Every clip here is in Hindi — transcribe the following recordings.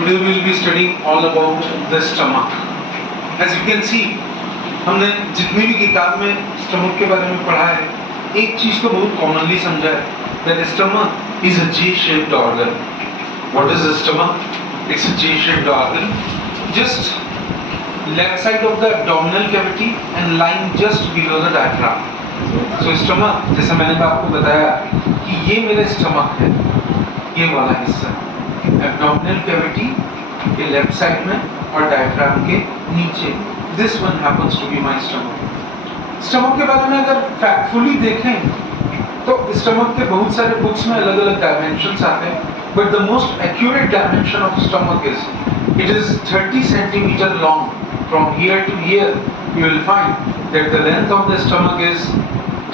Today we will be studying all about the stomach. As you can see, हमने जितनी भी किताब में स्टमक के बारे में पढ़ा है, एक चीज तो बहुत कॉमनली समझा है, that stomach is a J-shaped organ. What is the stomach? It's a J-shaped organ, just left side of the abdominal cavity and lying just below the diaphragm. So stomach, जैसे मैंने आपको बताया कि ये मेरा स्टमक है, ये वाला हिस्सा एब्डोमिनल कैविटी के लेफ्ट साइड में और डायफ्राम के नीचे. This one happens to be my stomach. Stomach के बारे में अगर फैक्टफुली देखें तो स्टमक के बहुत सारे बुक्स में अलग अलग डायमेंशंस आते हैं, but the most accurate dimension of stomach is it is 30 centimetre long. From here to here you will find that the length of the stomach is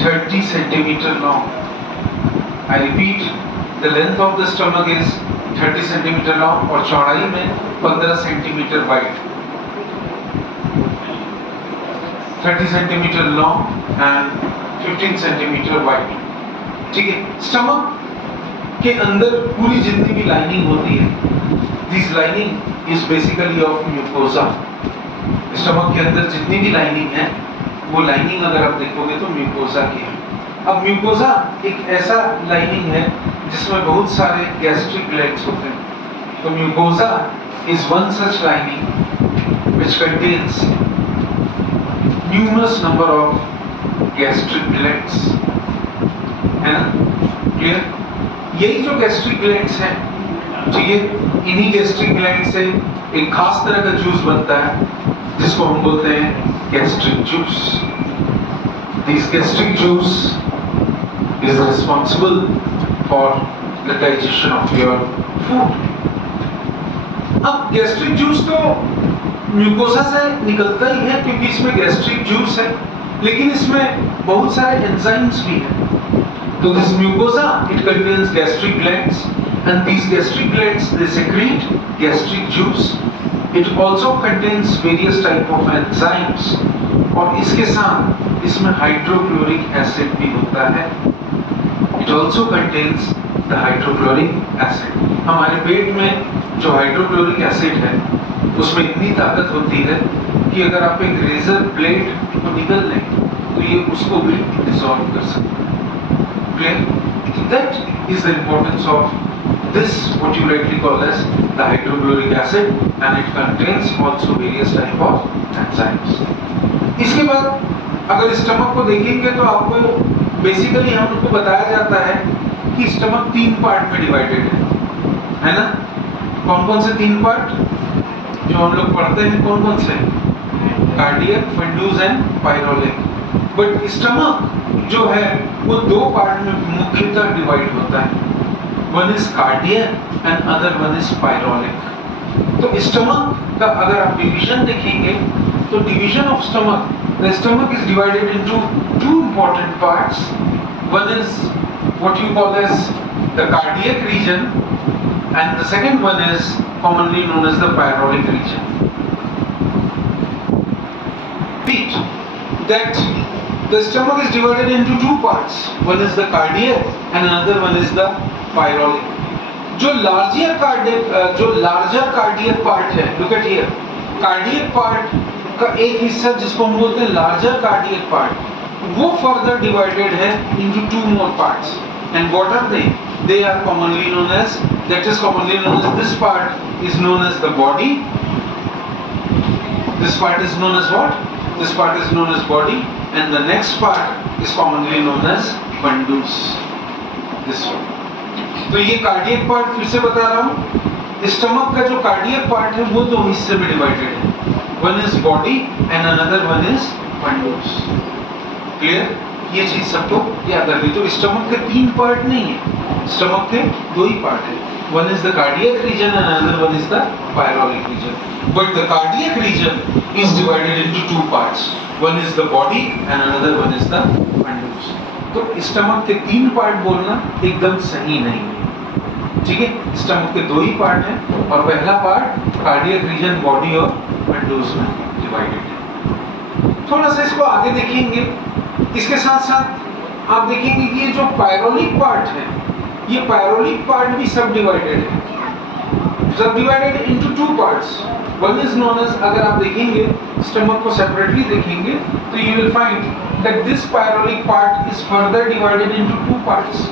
30 centimetre long. I repeat, the length of the stomach is 30 centimetre long और चौड़ाई में 15 centimetre wide. 30 centimetre long and 15 centimetre wide. ठीक है. स्टमक के अंदर पूरी जितनी भी लाइनिंग होती है, this lining is basically of mucosa. Stomach के अंदर जितनी भी लाइनिंग है, वो लाइनिंग अगर आप देखोगे तो म्यूकोसा की है. अब म्यूकोसा एक ऐसा लाइनिंग है जिसमें बहुत सारे गैस्ट्रिक ग्लैंड्स होते हैं. तो mucosa is one such lining which contains numerous number of gastric glands. है ना? क्लियर? यही जो गैस्ट्रिक ग्लैंड्स हैं, ठीक है, इन्हीं गैस्ट्रिक ग्लैंड से एक खास तरह का जूस बनता है जिसको हम बोलते हैं gastric juice. This gastric juice is responsible for the digestion of your food. अब गैस्ट्रिक जूस तो म्यूकोसा से निकलता ही है क्योंकि इसमें गैस्ट्रिक जूस है, लेकिन इसमें बहुत सारे एंजाइम्स भी हैं. तो this mucosa it contains gastric glands and these gastric glands they secrete gastric juice. It also contains various type of enzymes और इसके साथ इसमें हाइड्रोक्लोरिक एसिड भी होता है. It also contains the hydrochloric acid. हमारे पेट में जो हाइड्रोक्लोरिक एसिड है उसमें इतनी ताकत होती है कि अगर आप एक रेजर ब्लेड को निगल लें तो ये उसको भी डिसॉल्व कर सकते हैं. Clear? That is the importance of this, what you rightly call as the hydrochloric acid, and it contains also various type of enzymes. इसके बाद अगर स्टमक को देखेंगे तो आपको बेसिकली हमको बताया जाता है कि स्टमक 3 पार्ट में डिवाइडेड है ना? कौन कौन से 3 पार्ट जो हम लोग पढ़ते हैं, कौन कौन से? Cardiac, fundus and pyloric. But stomach जो है वो 2 पार्ट में मुख्यतः डिवाइड होता है. One is cardiac and other one is pyrolic. तो स्टमक का अगर आप डिवीजन देखेंगे तो division of stomach, the stomach is divided into 2 important parts. One is what you call as the cardiac region and the second one is commonly known as the pyrolic region. Repeat that the stomach is divided into 2 parts. One is the cardiac and another one is the pyrolic. जो लार्जर कार्डियक पार्ट है, look at here, cardiac part का एक हिस्सा जिसको हम बोलते हैं लार्जर कार्डियक पार्ट, वो फर्दर डिवाइडेड है into 2 more parts. And what are they? They are commonly known as, this part is known as the body. This part is known as what? This part is known as body, and the next part is commonly known as fundus. This one. तो ये कार्डियक पार्ट फिर से बता रहा हूँ, स्टमक का जो कार्डियक पार्ट है वो 2 हिस्से में डिवाइडेड है. One is body and another one is fundus. Clear? ये चीज सबको याद रखनी. तो स्टमक के 3 पार्ट नहीं है, स्टमक के 2 ही पार्ट है. One is the cardiac region and another one is the pyloric region. But the cardiac region is divided into 2 parts. One is the body and another one is the fundus. तो स्टमक के 3 पार्ट बोलना एकदम सही नहीं है. ठीक है? स्टमक के 2 ही पार्ट हैं और पहला पार्ट कार्डियक रीजन, बॉडी और फंडूस में डिवाइडेड है. थोड़ा सा इसको आगे देखेंगे. इसके साथ साथ आप देखेंगे कि ये जो पायरोलिक पार्ट है, ये पायरोलिक पार्ट भी सब डिवाइडेड है. subdivided into two parts. One is known as, अगर आप देखेंगे स्टमक को सेपरेटली देखेंगे तो you will find that this pyrotic part is further divided into two parts.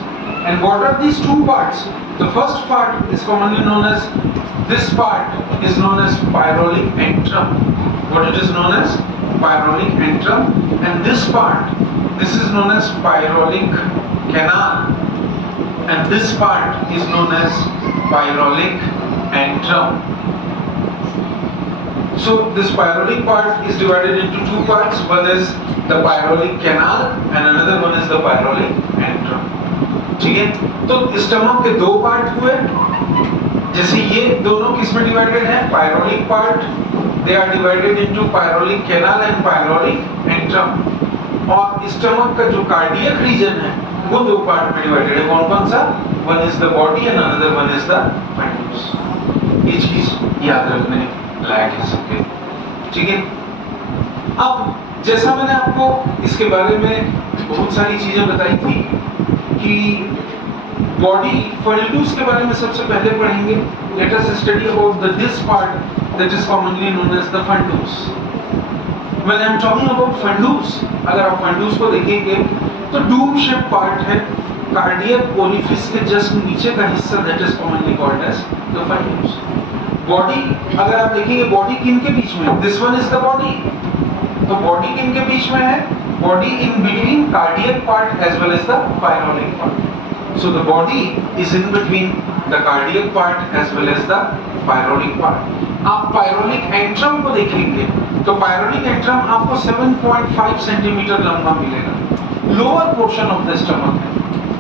And what are these two parts? The first part is commonly known as, this part is known as pyrolic antrum. What it is known as? Pyrolic antrum. And this part, this is known as pyrolic canal. And this part is known as pyrolic antrum. So this pyrolic part is divided into two parts. One is the pyrolic canal and another one is the pyrolic antrum. ठीक है, तो स्टमक के दो पार्ट हुए, जैसे ये दोनों किस में डिवाइडेड है? Pyloric part, they are divided into pyloric canal and pyloric antrum. और स्टमक का जो कार्डियक रीजन है वो दो पार्ट में डिवाइडेड है। कौन कौन सा? One is the body and another one is the fundus. ये चीज याद रखने लायक है सबके, ठीक है। अब जैसा मैंने आपको इसके बारे में बहुत सारी चीजें बताई थी कि बॉडी फंडूस के बारे में सबसे पहले पढ़ेंगे। Let us study about the this part that is commonly known as the fundus. When I am talking about fundus, अगर आप फंडूस को देखेंगे तो डूम शेप पार्ट है कार्डियक ओरिफिस के जस्ट नीचे का हिस्सा, that is commonly called as the fundus. Body अगर आप देखेंगे, बॉडी किन के बीच में? This one is the body. तो बॉडी किन के बीच में है? Body in between cardiac part as well as the pyloric part. So the body is in between the cardiac part as well as the pyloric part. आप पायरोलिक एंट्रम को देखेंगे तो पायरोलिक एंट्रम आपको 7.5 सेंटीमीटर लंबा मिलेगा, lower portion of the stomach है।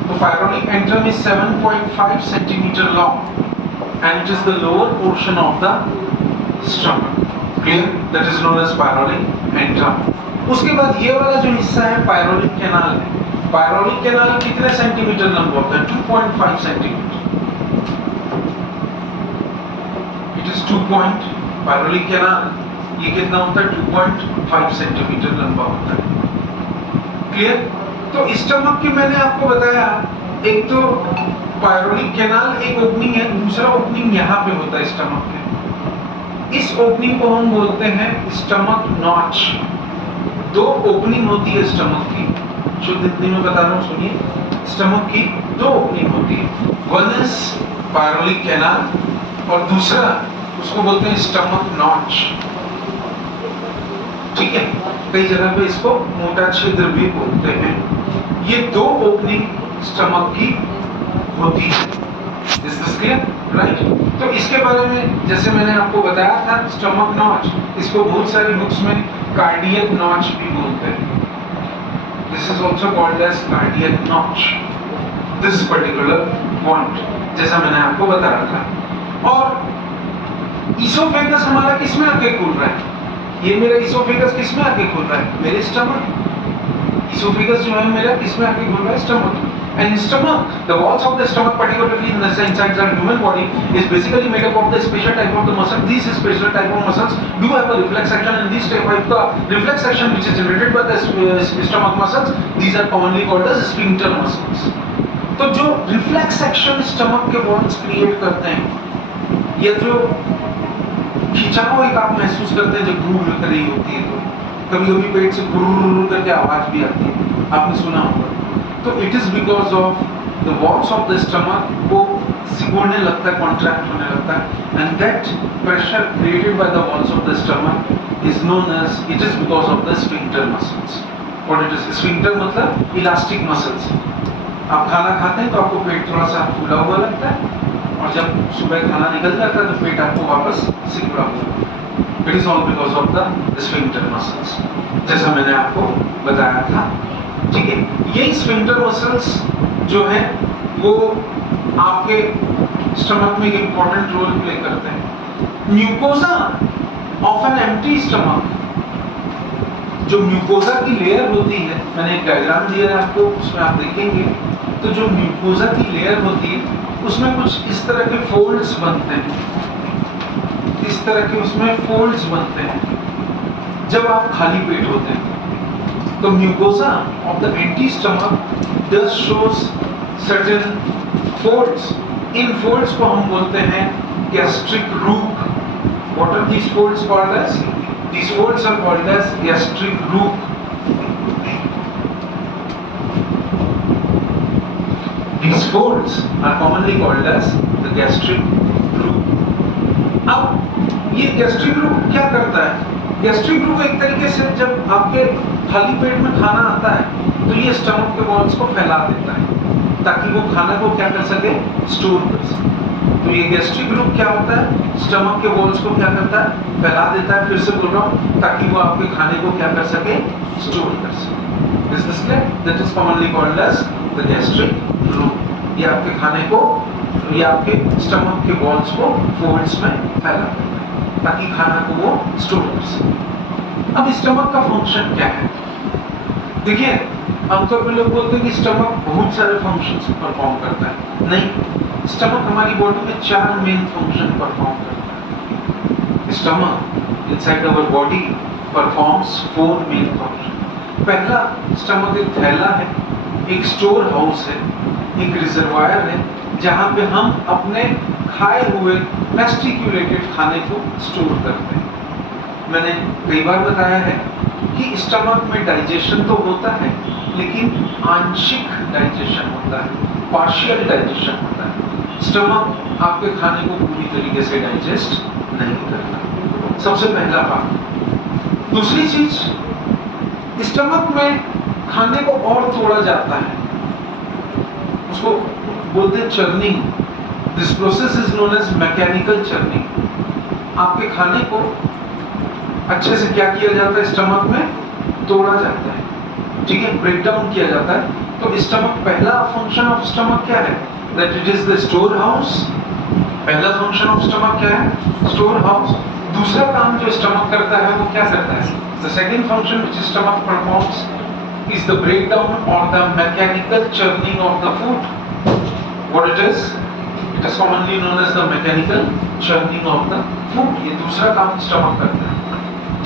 तो pyloric antrum is 7.5 centimetre long and it is the lower portion of the stomach. Clear? That is known as pyrolic antrum. उसके बाद ये वाला जो हिस्सा है पायरोलिक कैनाल है। पायरोलिक कैनाल कितने सेंटीमीटर लंबा होता है? 2.5 centimetre. It is 2 point pyloric canal ये कितना होता है? 2.5 सेंटीमीटर लंबा होता है। क्लियर? तो स्टमक की मैंने आपको बताया, एक तो पायरोलिक कैनाल एक ओपनिंग है, दूसरा ओपनिंग यहाँ पे होता है स्टमक के। इस ओपनिंग को हम बोलते हैं स्टमक नॉच। दो ओपनिंग होती है स्टमक की, शुद्ध हिंदी में बता रहा हूँ, सुनिए। स्टमक की दो ओपनिंग होती है, वन इज पायरोलिक कैनाल और दूसरा उसको बोलते हैं स्टमक नॉच। ठीक है, कई जगह पे इसको मोटा छिद्र भी बोलते हैं। ये दो ओपनिंग स्टमक की होती है। Is this clear? Right? तो इसके बारे में जैसे मैंने आपको बताया था, स्टमक नॉच, इसको बहुत सारी बुक्स में कार्डियक नॉच भी बोलते हैं। This is also called as cardiac notch. This particular point, जैसा मैंने आपको बताया था। और इसोफेगस हमारा किसमें आके खुल रहा है? ये मेरा इसोफेगस किसमें आके खुल रहा है? मेरे स्टमक। इसोफेगस जो है मेरा किसमें आके खुल रहा है? Stomach. And stomach, the walls of the stomach, particularly in the insides of human body, is basically made up of the special type of the muscle. These special type of muscles do have a reflex action, and this type of the reflex action which is generated by the stomach muscles, these are commonly called as sphincter muscles. तो जो reflex action stomach के walls create करते हैं, ये जो खिंचाव एक आप महसूस करते हैं जब भूख लग रही होती है, तो कभी-कभी पेट से गुर्र करके आवाज भी आती है, आपने सुना होगा। तो it is because of the walls of the stomach को सिकुड़ने लगता है, कॉन्ट्रैक्ट होने लगता है, and that pressure created by the walls of the stomach is known as, it is because of the sphincter muscles. What it is? Sphincter मतलब इलास्टिक मसल्स। आप खाना खाते हैं तो आपको पेट थोड़ा सा फूला हुआ लगता है, और जब सुबह खाना निकल जाता है तो पेट आपको वापस सिकुड़ा हुआ लगता है। It is all because of the sphincter muscles, जैसा मैंने आपको बताया था। ठीक है, ये स्फिंक्टर मसल्स जो है वो आपके स्टमक में एक इंपॉर्टेंट रोल प्ले करते हैं। Mucosa of an empty stomach, जो म्यूकोसा की लेयर होती है, मैंने एक डायग्राम दिया है आपको, उसमें आप देखेंगे तो जो म्यूकोसा की लेयर होती है उसमें कुछ इस तरह के फोल्ड्स बनते हैं, इस तरह के उसमें फोल्ड्स बनते हैं जब आप खाली पेट होते हैं। तो mucosa of the empty stomach does shows certain folds. In folds को हम बोलते हैं gastric root. What are these folds called as? These folds are called as gastric root. These folds are commonly called as the gastric root. अब ये gastric root क्या करता है? Gastric root एक तरीके से जब आपके खाली पेट में खाना आता है तो ये स्टमक के वॉल्स को फैला देता है ताकि वो खाना को क्या कर सके, स्टोर कर सके। तो ये गैस्ट्रिक रूट क्या होता है, स्टमक के वॉल्स को क्या करता है, फैला देता है। फिर से बोल रहा हूँ, ताकि वो आपके खाने को क्या कर सके, स्टोर कर सके। Is this clear? That is commonly called as the gastric root. ये आपके खाने को, ये आपके स्टमक के वॉल्स को फोल्ड्स में फैला देता है ताकि खाना को वो स्टोर कर सके। अब स्टमक का फंक्शन क्या है? देखिए, आमतौर पर लोग बोलते हैं कि स्टमक बहुत सारे फंक्शंस परफॉर्म करता है। नहीं, स्टमक हमारी बॉडी में 4 मेन फंक्शन परफॉर्म करता है। Stomach inside our body performs 4 main function. पहला, स्टमक एक थैला है, एक स्टोर हाउस है, एक रिजर्वायर है जहाँ पे हम अपने खाए हुए मैस्टिक्यूलेटेड खाने को स्टोर करते हैं। मैंने कई बार बताया है कि स्टमक में डाइजेशन तो होता है लेकिन आंशिक डाइजेशन होता है, पार्शियल डाइजेशन होता है। स्टमक आपके खाने को पूरी तरीके से डाइजेस्ट नहीं करता, सबसे पहला बात। दूसरी चीज, स्टमक में खाने को और तोड़ा जाता है, उसको बोलते हैं churning. This process is known as mechanical churning. आपके खाने को अच्छे से क्या किया जाता है, स्टमक में तोड़ा जाता है, ठीक है, ब्रेक डाउन किया जाता है। तो स्टमक, पहला फंक्शन ऑफ स्टमक क्या है, that it is the store house. पहला फंक्शन ऑफ स्टमक क्या है, स्टोर हाउस। दूसरा काम जो स्टमक करता है वो क्या करता है, the second function which stomach performs is the breakdown or the mechanical churning of the food. What it is commonly known as the mechanical churning of the food. ये दूसरा काम स्टमक करता है,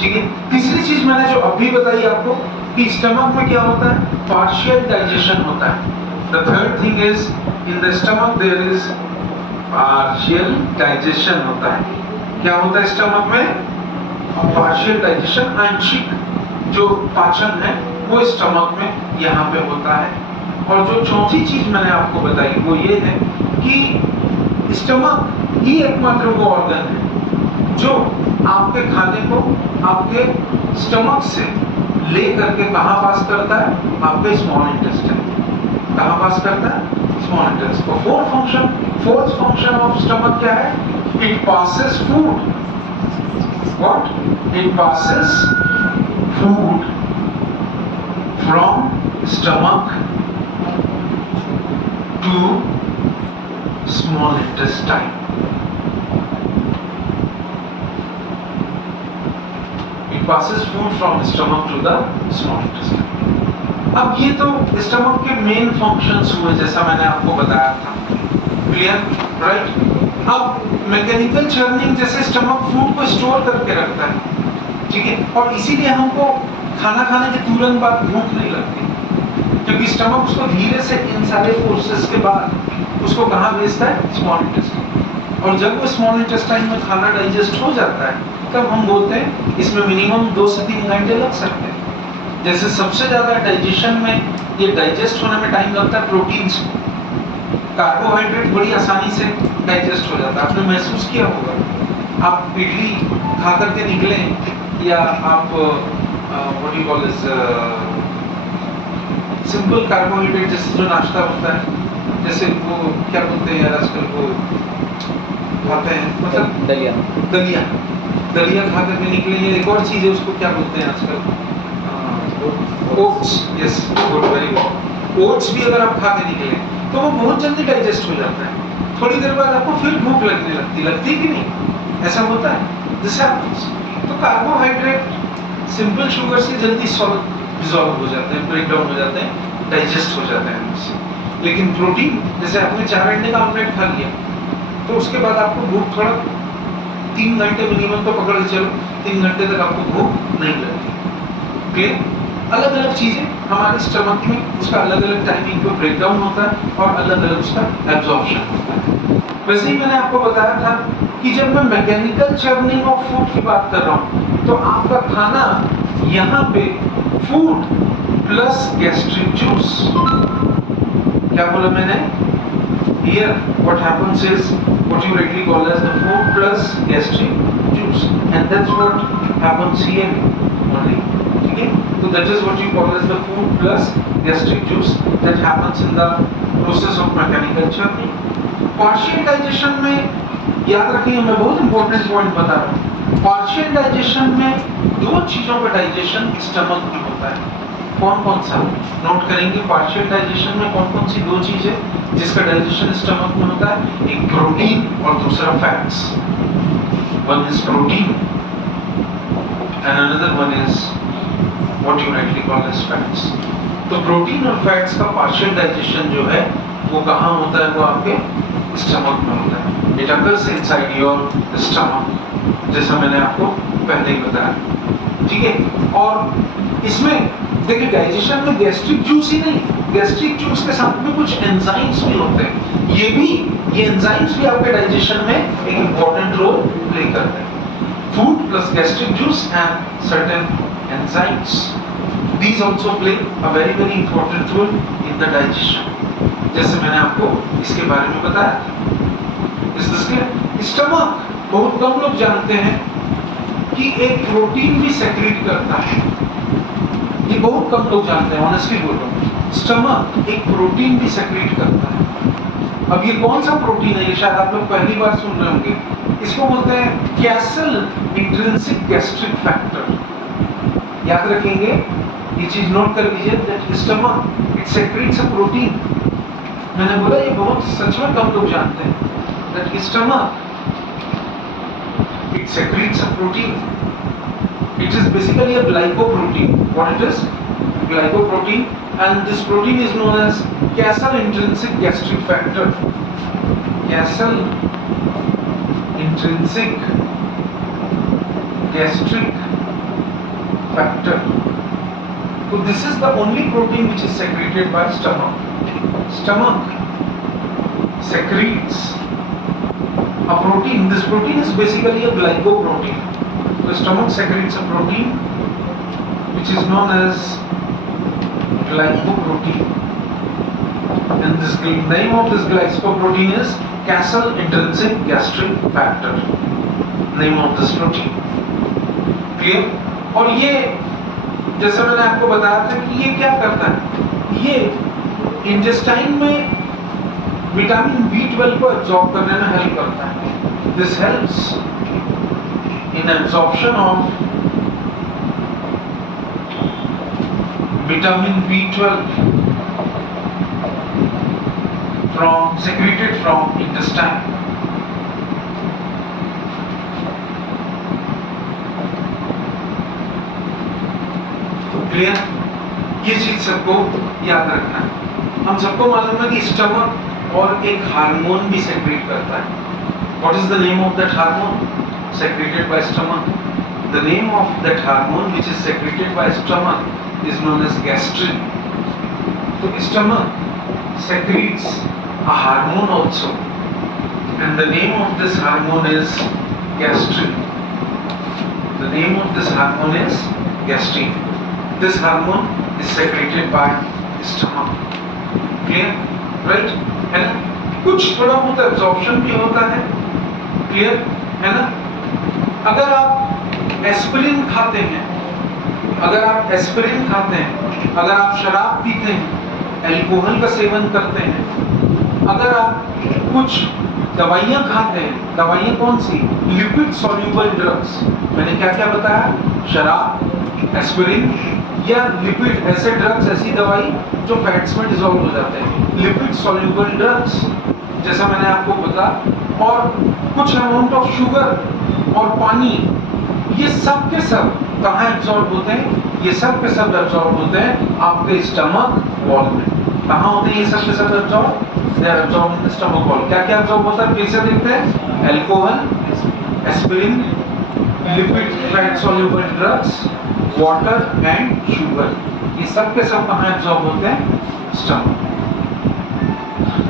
ठीक है। तीसरी चीज मैंने जो अभी बताई आपको कि स्टमक में क्या होता है, पार्शियल डाइजेशन होता है। The third thing is in the stomach there is partial digestion होता है। क्या होता है स्टमक में, पार्शियल डाइजेशन, आंशिक जो पाचन है वो स्टमक में यहाँ पे होता है। और जो चौथी चीज मैंने आपको बताई वो ये है कि स्टमक ही एकमात्र वो ऑर्गन है जो आपके खाने को आपके स्टमक से ले करके कहाँ पास करता है, आपके स्मॉल इंटेस्टाइन। कहाँ पास करता है, small intestine. Fourth function of stomach क्या है, it passes food. What? It passes food from stomach to small intestine. It passes food from stomach to the small intestine. अब ये तो स्टमक के मेन फंक्शंस हुए जैसा मैंने आपको बताया था, क्लियर, राइट। अब मैकेनिकल चर्निंग, जैसे स्टमक फूड को स्टोर करके रखता है, ठीक है, और इसीलिए हमको खाना खाने के तुरंत बाद भूख नहीं लगती, क्योंकि स्टमक उसको धीरे से इन सारे प्रोसेस के बाद उसको कहाँ भेजता है, स्मॉल इंटेस्टाइन। और जब वो स्मॉल इंटेस्टाइन में खाना डाइजेस्ट हो जाता है तब हम बोलते हैं इसमें मिनिमम 2 से 3 घंटे लग सकते हैं। जैसे सबसे ज्यादा डाइजेशन में, ये डाइजेस्ट होने में टाइम लगता है प्रोटीन्स को। कार्बोहाइड्रेट बड़ी आसानी से डाइजेस्ट हो जाता है। आपने महसूस किया होगा, आप इडली खा करके निकले या आप what do you call this simple carbohydrate, जैसे जो नाश्ता होता है, जैसे वो क्या बोलते हैं यार आजकल वो खाते हैं, मतलब दलिया खा करके निकले। एक और चीज है, उसको क्या बोलते हैं आजकल, oats. Yes, good, very good. Oats भी अगर आप खा के निकले तो वो बहुत जल्दी डाइजेस्ट हो जाता है। थोड़ी देर बाद आपको फिर भूख लगती कि नहीं, ऐसा होता है जैसे। तो कार्बोहाइड्रेट सिंपल शुगर से जल्दी डिसॉल्व हो जाते हैं, ब्रेक डाउन हो जाते हैं, डाइजेस्ट हो जाते हैं इनसे। लेकिन प्रोटीन, जैसे आपने 4 अंडे का ऑमलेट खा लिया तो उसके बाद आपको भूख थोड़ा 3 घंटे मिनिमम तो पकड़ के चलो, 3 घंटे तक आपको भूख नहीं लगती। क्लियर? अलग अलग चीजें हमारे स्टमक में, उसका अलग अलग टाइमिंग पे ब्रेक डाउन होता है और अलग अलग उसका एब्जॉर्प्शन होता है। वैसे ही मैंने आपको बताया था कि जब मैं मैकेनिकल चर्निंग ऑफ फूड की बात कर रहा हूँ तो आपका खाना यहाँ पे फूड प्लस गैस्ट्रिक जूस, क्या बोला मैंने? Here what happens is what you rightly call as the food plus gastric juice, and that's what happens here only. Okay, so that is what you call as the food plus gastric juice that happens in the process of mechanical churning. Partial digestion में याद रखिए, मैं बहुत इंपॉर्टेंट पॉइंट बता रहा हूँ। पार्शियल डाइजेशन में दो चीजों का डाइजेशन स्टमक में होता है। कौन कौन सा नोट करेंगे? पार्शियल डाइजेशन में कौन कौन सी दो चीजें जिसका डाइजेशन स्टमक में होता है? एक प्रोटीन और दूसरा fats. One is protein and another one is what you rightly call as fats. तो प्रोटीन और फैट्स का पार्शियल डाइजेशन जो है वो कहाँ होता है? वो आपके स्टमक में होता है। It occurs inside your stomach, जैसा मैंने आपको पहले ही बताया। ठीक है, और इसमें देखिए डाइजेशन में गैस्ट्रिक जूस ही नहीं, गैस्ट्रिक जूस के साथ में कुछ एंजाइम्स भी होते हैं। ये एंजाइम्स भी आपके डाइजेशन में एक इंपॉर्टेंट रोल प्ले करते हैं। Food plus gastric juice and certain enzymes, these also play a very important role in the digestion, जैसे मैंने आपको इसके बारे में बताया था। इसलिए स्टमक बहुत कम लोग जानते हैं कि एक प्रोटीन भी सेक्रेट करता है। ये बहुत कम लोग जानते हैं, ऑनेस्टली बोल रहा हूँ। स्टमक एक प्रोटीन भी सेक्रेट करता है। अब ये कौन सा प्रोटीन है? ये शायद आप लोग पहली बार सुन रहे होंगे। इसको बोलते हैं कैसल इंट्रिंसिक गैस्ट्रिक फैक्टर। याद रखेंगे, ये चीज नोट कर लीजिए that stomach it secrets a protein. मैंने बोला ये बहुत सच में कम लोग जानते हैं that stomach it secretes a protein. It is basically a glycoprotein. What it is? Glycoprotein, and this protein is known as Castle intrinsic gastric factor. Castle intrinsic gastric factor. So this is the only protein which is secreted by stomach. Stomach secretes a protein. This protein is basically a glycoprotein. The stomach secretes a protein which is known as glycoprotein, and this name of this glycoprotein is Castle intrinsic gastric factor. Name of this protein. Clear? और ये जैसे मैंने आपको बताया था कि ये क्या करता है, ये इंटेस्टाइन में विटामिन B12 को एब्जॉर्ब करने में हेल्प करता है। This helps in absorption of vitamin B12 from secreted from intestine. तो क्लियर? ये चीज सबको याद रखना है। हम सबको मालूम है कि स्टमक और एक हार्मोन भी सेक्रेट करता है। What is the name of that hormone secreted by stomach? The name of that hormone which is secreted by stomach is known as gastrin. So stomach secretes a hormone also, and the name of this hormone is gastrin. The name of this hormone is gastrin. This hormone is secreted by stomach. Clear? Right? है ना? कुछ थोड़ा बहुत एब्जॉर्प्शन भी होता है। क्लियर है ना? अगर आप एस्पिरिन खाते हैं, अगर आप शराब पीते हैं, अल्कोहल का सेवन करते हैं, अगर आप कुछ दवाइयाँ खाते हैं, दवाइयाँ कौन सी? Lipid soluble drugs. मैंने क्या क्या बताया? शराब, एस्पिरिन या लिपिड, ऐसे ड्रग्स, ऐसी दवाई जो फैट्स में डिसॉल्व हो जाते हैं, लिपिड सॉल्यूबल ड्रग्स, जैसा मैंने आपको बताया, और कुछ अमाउंट ऑफ शुगर और पानी, ये सब के सब कहाँ एब्जॉर्ब होते हैं? ये सब के सब एब्जॉर्ब होते हैं आपके स्टमक वॉल में। कहाँ होते हैं ये सब के सब absorb? They are absorb in the stomach wall. क्या क्या एब्जॉर्ब होता है? फिर से देखते हैं। Alcohol, aspirin, lipid fat soluble drugs, water and sugar, ये सब के सब कहाँ एब्जॉर्ब होते हैं? स्टमक।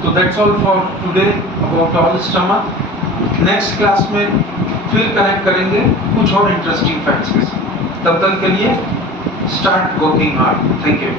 तो that's all for today about all stomach. Next class में फिर कनेक्ट करेंगे कुछ और इंटरेस्टिंग फैक्ट्स के साथ। तब तक के लिए start working hard. Thank you.